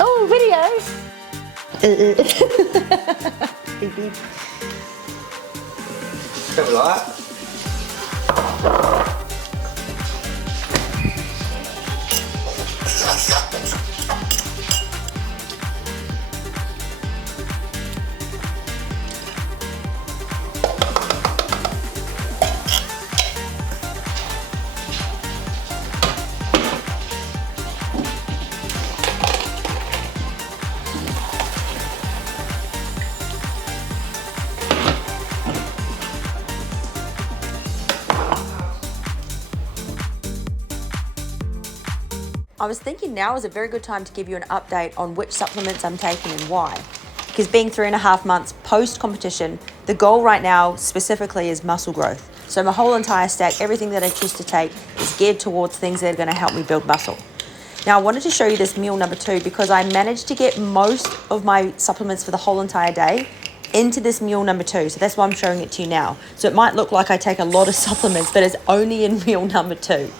Oh, videos! Beep beep. Something like that. I was thinking now is a very good time to give you an update on which supplements I'm taking and why. Because being 3.5 months post-competition, the goal right now specifically is muscle growth. So my whole entire stack, everything that I choose to take is geared towards things that are going to help me build muscle. Now I wanted to show you this meal number 2 because I managed to get most of my supplements for the whole entire day into this meal number 2. So that's why I'm showing it to you now. So it might look like I take a lot of supplements, but it's only in meal number 2.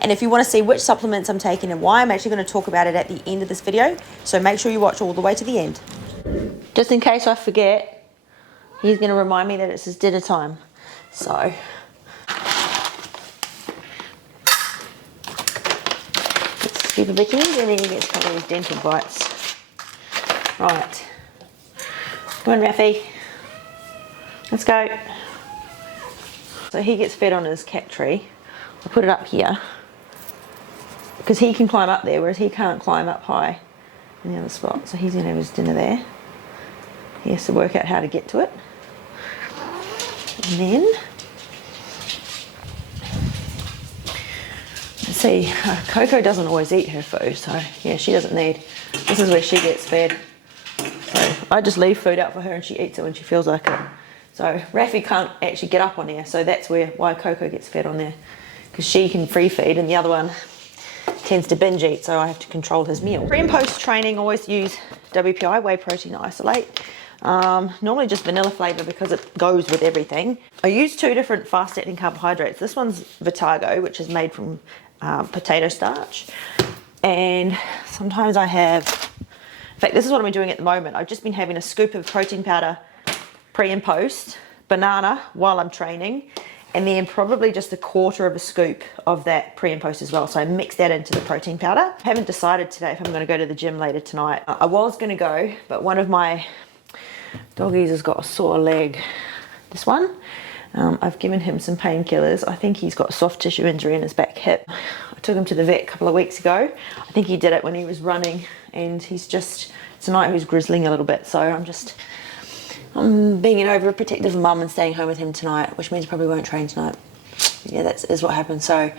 And if you want to see which supplements I'm taking and why, I'm actually going to talk about it at the end of this video. So make sure you watch all the way to the end. Just in case I forget, he's going to remind me that it's his dinner time. So let's skip a bikini and then he gets a couple of his dental bites. Right. Come on, Raffy. Let's go. So he gets fed on his cat tree. I put it up here because he can climb up there, whereas he can't climb up high in the other spot. So he's going to have his dinner there. He has to work out how to get to it. And then, let's see, Coco doesn't always eat her food, so yeah, she doesn't need. This is where she gets fed. So I just leave food out for her and she eats it when she feels like it. So Raffy can't actually get up on there, so that's why Coco gets fed on there. Because she can free feed and the other one tends to binge eat, so I have to control his meal. Pre and post training, always use WPI, whey protein isolate. Normally just vanilla flavour because it goes with everything. I use 2 different fast acting carbohydrates. This one's Vitago, which is made from potato starch. And sometimes I have, in fact this is what I'm doing at the moment. I've just been having a scoop of protein powder pre and post, banana while I'm training, and then probably just 1/4 of a scoop of that pre and post as well. So I mix that into the protein powder. I haven't decided today if I'm going to go to the gym later tonight. I was going to go, but one of my doggies has got a sore leg. This one. I've given him some painkillers. I think he's got a soft tissue injury in his back hip. I took him to the vet a couple of weeks ago. I think he did it when he was running, and tonight he's grizzling a little bit. So I'm being an overprotective mum and staying home with him tonight, which means I probably won't train tonight. Yeah, that is what happens. So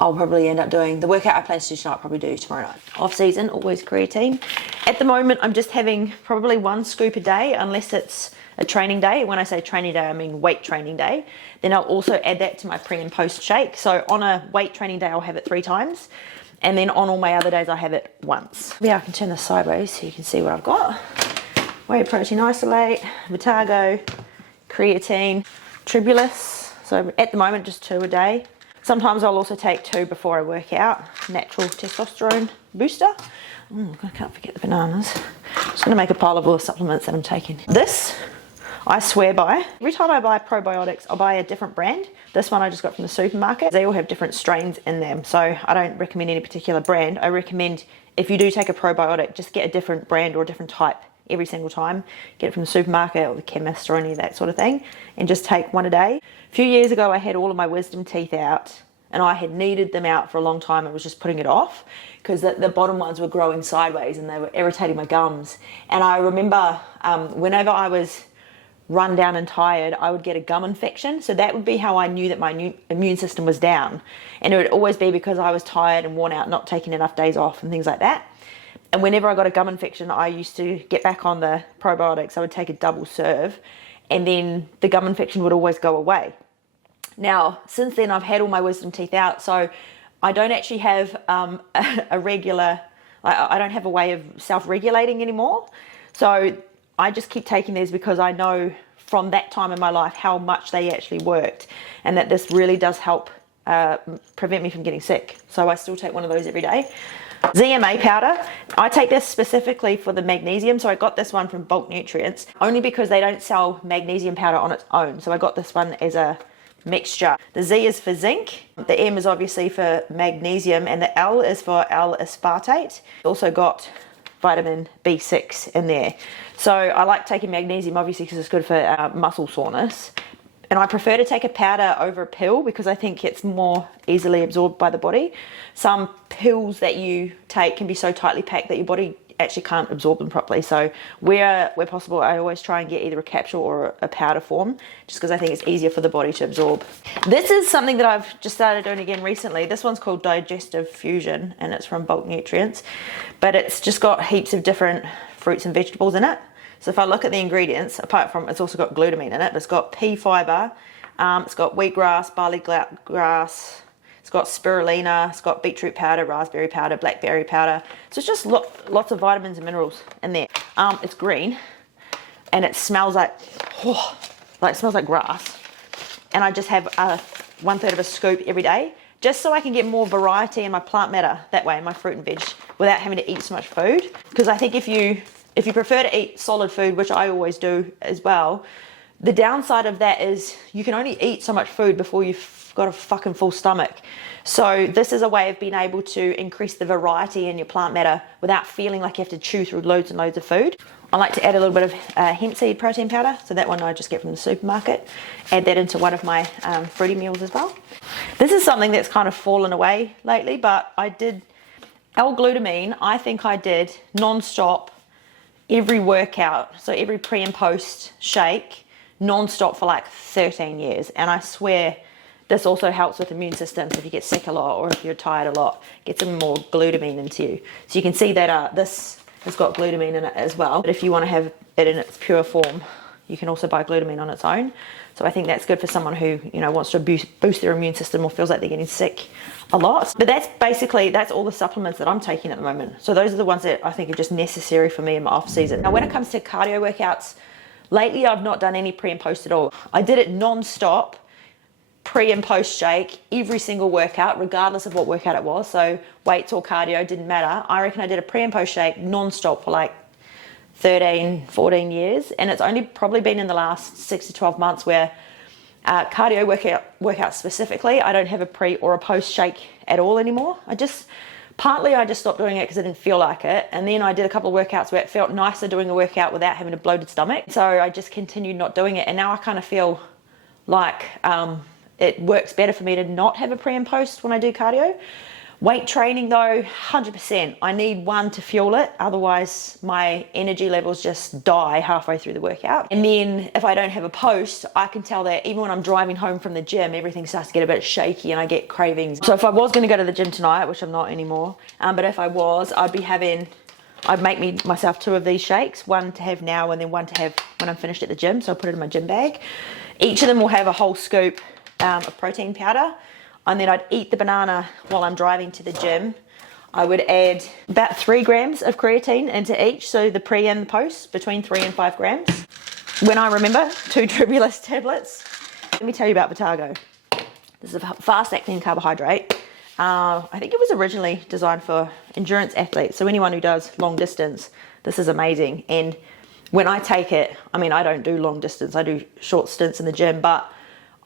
I'll probably end up doing the workout I plan to do tonight, probably do tomorrow night. Off season, always creatine. At the moment, I'm just having probably 1 scoop a day, unless it's a training day. When I say training day, I mean weight training day. Then I'll also add that to my pre and post shake. So on a weight training day, I'll have it 3 times. And then on all my other days, I have it once. Yeah, I can turn this sideways so you can see what I've got. Whey protein isolate, Vitago, creatine, Tribulus. So at the moment, just 2 a day. Sometimes I'll also take 2 before I work out. Natural testosterone booster. I can't forget the bananas. I'm just going to make a pile of all the supplements that I'm taking. This, I swear by. Every time I buy probiotics, I'll buy a different brand. This one I just got from the supermarket. They all have different strains in them. So I don't recommend any particular brand. I recommend if you do take a probiotic, just get a different brand or a different type every single time. Get it from the supermarket or the chemist or any of that sort of thing, and just take 1 a day. A few years ago I had all of my wisdom teeth out, and I had needed them out for a long time. I was just putting it off because the bottom ones were growing sideways and they were irritating my gums. And I remember whenever I was run down and tired, I would get a gum infection. So that would be how I knew that my immune system was down. And it would always be because I was tired and worn out, not taking enough days off and things like that. And whenever I got a gum infection, I used to get back on the probiotics. I would take a double serve, and then the gum infection would always go away. Now, since then, I've had all my wisdom teeth out, so I don't actually have a regular, I don't have a way of self-regulating anymore. So I just keep taking these because I know from that time in my life how much they actually worked, and that this really does help prevent me from getting sick. So I still take one of those every day. ZMA powder, I take this specifically for the magnesium, so I got this one from Bulk Nutrients only because they don't sell magnesium powder on its own, so I got this one as a mixture. The Z is for zinc, the M is obviously for magnesium, and the L is for L-aspartate. Also got vitamin B6 in there. So I like taking magnesium obviously because it's good for muscle soreness. And I prefer to take a powder over a pill because I think it's more easily absorbed by the body. Some pills that you take can be so tightly packed that your body actually can't absorb them properly. So where possible, I always try and get either a capsule or a powder form, just because I think it's easier for the body to absorb. This is something that I've just started doing again recently. This one's called Digestive Fusion, and it's from Bulk Nutrients, but it's just got heaps of different fruits and vegetables in it. So if I look at the ingredients, apart from it's also got glutamine in it, but it's got pea fibre, it's got wheatgrass, barley grass, it's got spirulina, it's got beetroot powder, raspberry powder, blackberry powder. So it's just lots of vitamins and minerals in there. It's green, and it smells like, it smells like grass. And I just have 1/3 of a scoop every day, just so I can get more variety in my plant matter that way, in my fruit and veg, without having to eat so much food. Because I think if you prefer to eat solid food, which I always do as well, the downside of that is you can only eat so much food before you've got a fucking full stomach. So this is a way of being able to increase the variety in your plant matter without feeling like you have to chew through loads and loads of food. I like to add a little bit of hemp seed protein powder. So that one I just get from the supermarket. Add that into one of my fruity meals as well. This is something that's kind of fallen away lately, but I did L-glutamine. I think I did non-stop every workout, so every pre and post shake, non-stop for like 13 years. And I swear this also helps with the immune system. So if you get sick a lot or if you're tired a lot, get some more glutamine into you. So you can see that this has got glutamine in it as well. But if you want to have it in its pure form, you can also buy glutamine on its own. So I think that's good for someone who, wants to boost their immune system or feels like they're getting sick a lot. But that's all the supplements that I'm taking at the moment. So those are the ones that I think are just necessary for me in my off season. Now when it comes to cardio workouts, lately I've not done any pre and post at all. I did it non-stop, pre and post shake, every single workout, regardless of what workout it was. So weights or cardio, didn't matter. I reckon I did a pre and post shake non-stop for like 13, 14 years. And it's only probably been in the last 6 to 12 months where cardio workouts specifically, I don't have a pre or a post shake at all anymore. I just stopped doing it because I didn't feel like it. And then I did a couple of workouts where it felt nicer doing a workout without having a bloated stomach. So I just continued not doing it. And now I kind of feel like it works better for me to not have a pre and post when I do cardio. Weight training though, 100%. I need one to fuel it. Otherwise my energy levels just die halfway through the workout. And then if I don't have a post, I can tell that even when I'm driving home from the gym, everything starts to get a bit shaky and I get cravings. So if I was gonna go to the gym tonight, which I'm not anymore, but if I was, I'd make myself 2 of these shakes, one to have now and then one to have when I'm finished at the gym. So I'll put it in my gym bag. Each of them will have a whole scoop of protein powder. And then I'd eat the banana while I'm driving to the gym. I would add about 3 grams of creatine into each, so the pre and the post, between 3 and 5 grams. When I remember, 2 Tribulus tablets. Let me tell you about Vitago. This is a fast-acting carbohydrate. I think it was originally designed for endurance athletes, so anyone who does long distance, this is amazing. And when I take it, I don't do long distance, I do short stints in the gym, but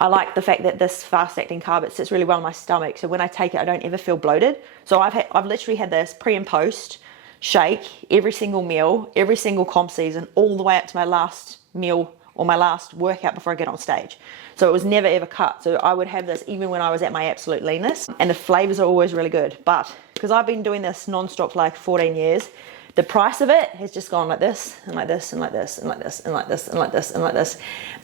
I like the fact that this fast-acting carb, it sits really well in my stomach. So when I take it, I don't ever feel bloated. So I've literally had this pre and post shake every single meal, every single comp season, all the way up to my last meal or my last workout before I get on stage. So it was never ever cut. So I would have this even when I was at my absolute leanest. And the flavors are always really good. But because I've been doing this non-stop for like 14 years, the price of it has just gone like this and like this and like this and like this and like this and like this and like this.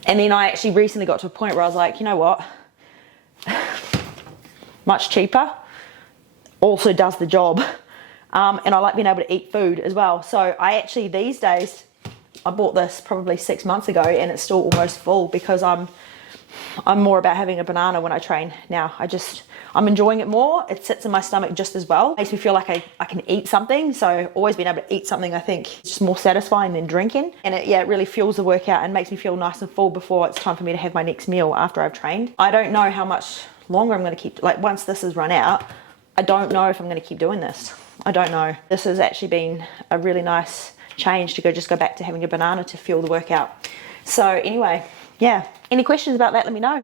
And then I actually recently got to a point where I was like, you know what? Much cheaper also does the job. And I like being able to eat food as well. So I actually these days, I bought this probably 6 months ago and it's still almost full because I'm I'm more about having a banana when I train now. I'm enjoying it more. It sits in my stomach just as well. Makes me feel like I can eat something. So always being able to eat something, I think, is just more satisfying than drinking. And it really fuels the workout and makes me feel nice and full before it's time for me to have my next meal after I've trained. I don't know how much longer I'm going to keep, like once this is run out, I don't know if I'm going to keep doing this. I don't know. This has actually been a really nice change to just go back to having a banana to fuel the workout. So anyway, yeah. Any questions about that, let me know.